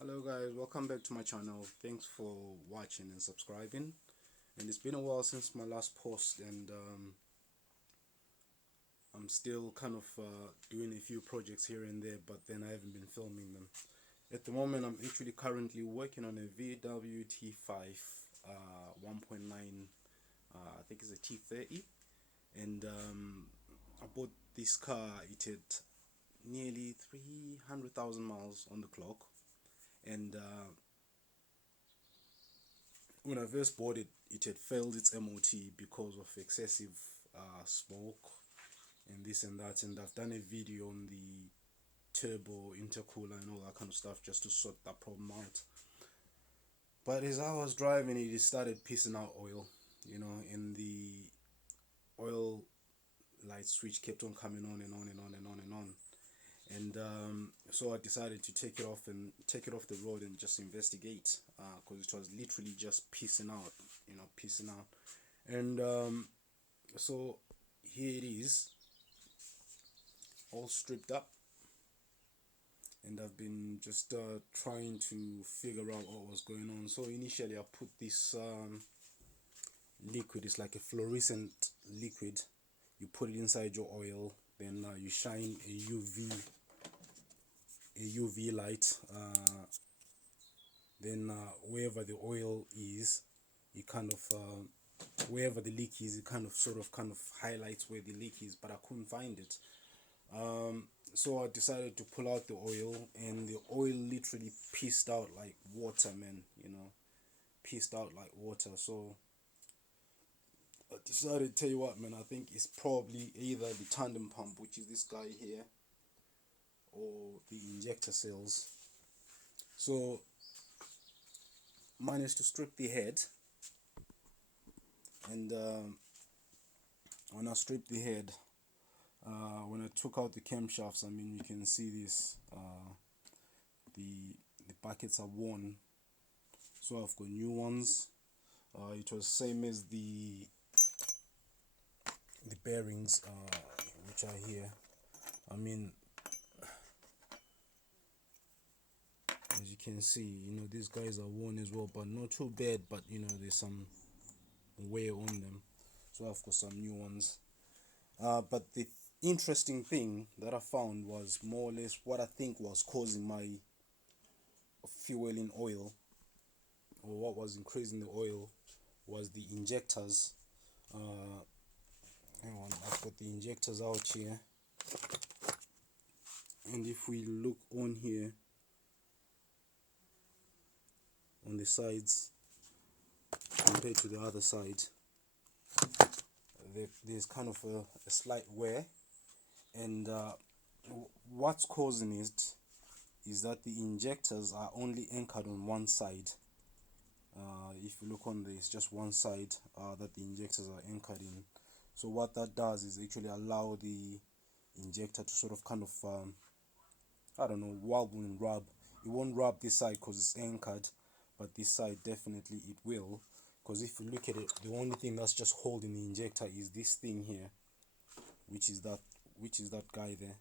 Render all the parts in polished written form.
Hello guys, welcome back to my channel. Thanks for watching and subscribing. And it's been a while since my last post, and I'm still kind of doing a few projects here and there, but then I haven't been filming them. At the moment, I'm actually currently working on a VW T5 1.9, I think it's a T30, and I bought this car. It had nearly 300,000 miles on the clock, and when I first bought it, it had failed its MOT because of excessive smoke and this and that. And I've done a video on the turbo intercooler and all that kind of stuff just to sort that problem out. But as I was driving it, it started pissing out oil, and the oil light switch kept on coming on and on and on and on and on. And so I decided to take it off the road and just investigate, because it was literally just pissing out, pissing out. And so here it is, all stripped up, and I've been just trying to figure out what was going on. So initially I put this liquid. It's like a fluorescent liquid. You put it inside your oil, then you shine a UV light, then wherever the oil is, it kind of wherever the leak is, it kind of highlights where the leak is, but I couldn't find it. So I decided to pull out the oil, and the oil literally pissed out like water, man. Pissed out like water. So I decided, tell you what, man, I think it's probably either the tandem pump, which is this guy here, or the injector cells. So managed to strip the head, and when I stripped the head, when I took out the camshafts, I mean, you can see this, the buckets are worn, so I've got new ones. It was same as the bearings, which are here. I mean, as you can see, these guys are worn as well, but not too bad, but there's some wear on them, so I've got some new ones. But the interesting thing that I found was more or less what I think was causing my fueling oil, or what was increasing the oil, was the injectors. Hang on, I've got the injectors out here, and if we look on here on the sides compared to the other side, there's kind of a slight wear, and what's causing it is that the injectors are only anchored on one side. If you look on there, it's just one side that the injectors are anchored in. So what that does is actually allow the injector to sort of kind of I don't know, wobble and rub. It won't rub this side because it's anchored, but this side definitely it will, because if you look at it, the only thing that's just holding the injector is this thing here, which is that guy there.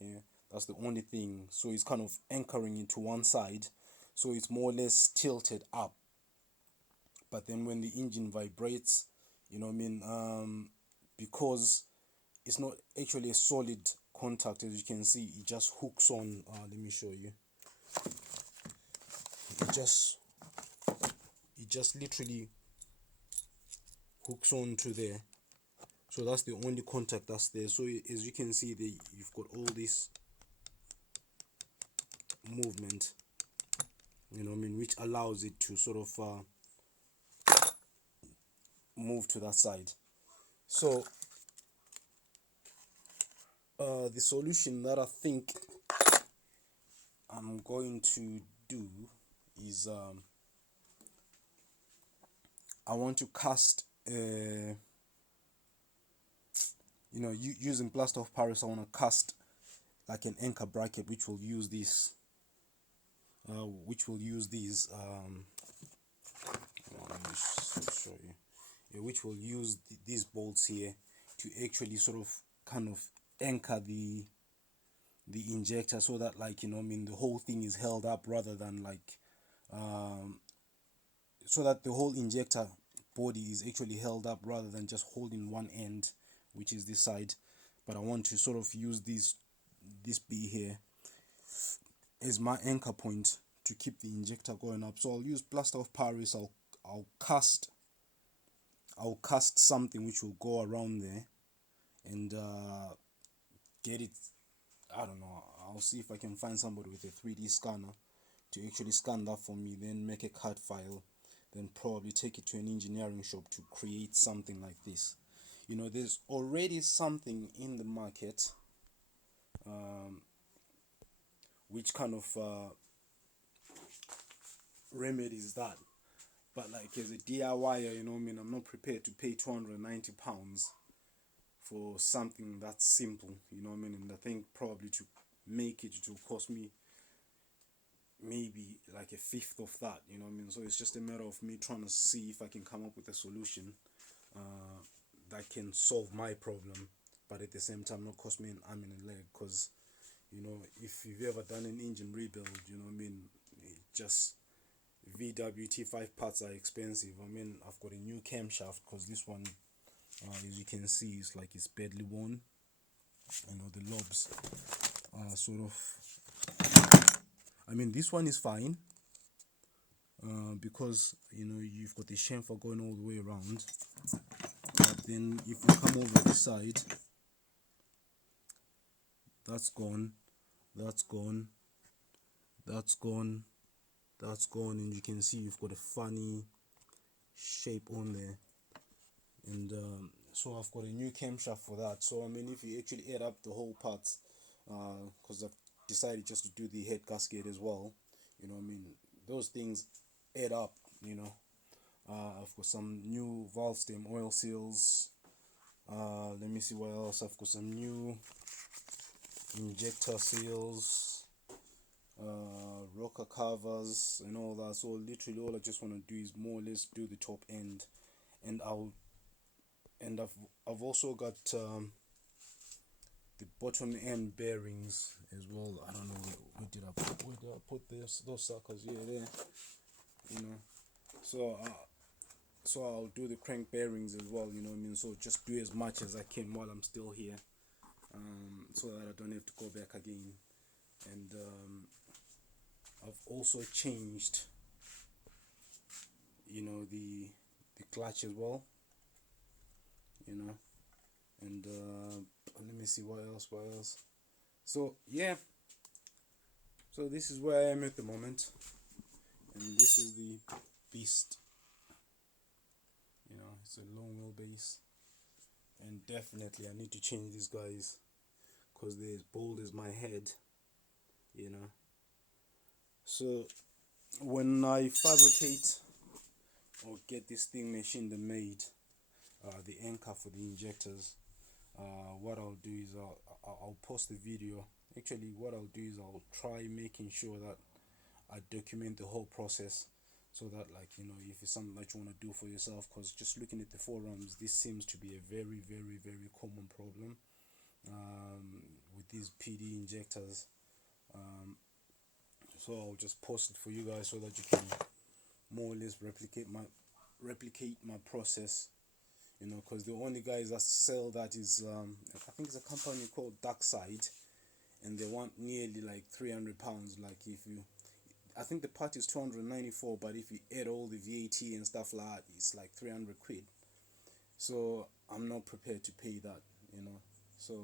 Yeah, that's the only thing. So it's kind of anchoring into one side, so it's more or less tilted up. But then when the engine vibrates, because it's not actually a solid contact, as you can see, it just hooks on. Let me show you. It just literally hooks on to there. So that's the only contact that's there. So as you can see, you've got all this movement, which allows it to sort of move to that side. So the solution that I think I'm going to do is I want to cast using plaster of Paris. I want to cast like an anchor bracket which will use this let me show you. Yeah, which will use these bolts here to actually sort of kind of anchor the the injector, so that, like, you know, I mean, the whole thing is held up rather than like, um, so that the whole injector body is actually held up rather than just holding one end, which is this side. But I want to sort of use this B here as my anchor point to keep the injector going up. So I'll use plaster of Paris. I'll cast something which will go around there and get it. I don't know, I'll see if I can find somebody with a 3D scanner to actually scan that for me, then make a CAD file, then probably take it to an engineering shop to create something like this. You know, there's already something in the market which kind of remedies that. But like, as a DIYer, you know what I mean, I'm not prepared to pay £290 for something that's simple, you know what I mean. And I think probably to make it will cost me maybe like a fifth of that, you know what I mean. So it's just a matter of me trying to see if I can come up with a solution that can solve my problem, but at the same time not cost me an arm and a leg. Because, you know, if you've ever done an engine rebuild, you know what I mean, it just VWT5 parts are expensive. I mean, I've got a new camshaft because this one, as you can see, is like it's badly worn. You know, the lobes are sort of, I mean, this one is fine because, you know, you've got the chamfer going all the way around. But then if you come over this side, that's gone, that's gone, that's gone, that's gone, and you can see you've got a funny shape on there. And so I've got a new camshaft for that. So I mean, if you actually add up the whole parts, because I've decided just to do the head gasket as well, you know, I mean, those things add up, you know. I've got some new valve stem oil seals. Let me see what else. I've got some new injector seals, rocker covers and all that. So literally all I just want to do is more or less do the top end, and I've also got the bottom end bearings as well. I don't know where did I put this, those suckers. Yeah, there, you know. So I'll do the crank bearings as well, you know what I mean. So just do as much as I can while I'm still here, so that I don't have to go back again. And I've also changed, you know, the clutch as well, you know. And let me see what else. So yeah, so this is where I am at the moment, and this is the beast. You know, it's a long wheelbase, and definitely I need to change these guys because they're as bold as my head, you know. So when I fabricate or get this thing machined and made, the anchor for the injectors, what I'll do is I'll post the video. Actually, what I'll do is I'll try making sure that I document the whole process, so that, like, you know, if it's something that you want to do for yourself, because just looking at the forums, this seems to be a very, very, very common problem with these PD injectors. So I'll just post it for you guys so that you can more or less replicate my process, you know. Because the only guys that sell that is I think it's a company called Darkside, and they want nearly like £300. Like, if you, I think the part is 294, but if you add all the VAT and stuff like that, it's like 300 quid. So I'm not prepared to pay that, you know. So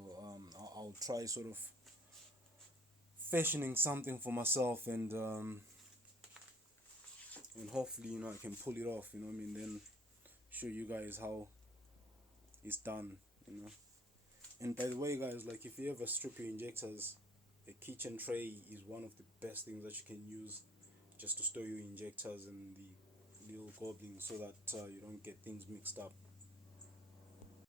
I'll try sort of fashioning something for myself, and hopefully, you know, I can pull it off, you know what I mean, then show you guys how it's done, you know. And by the way, guys, like, if you ever strip your injectors, a kitchen tray is one of the best things that you can use just to store your injectors and the little goblins, so that you don't get things mixed up.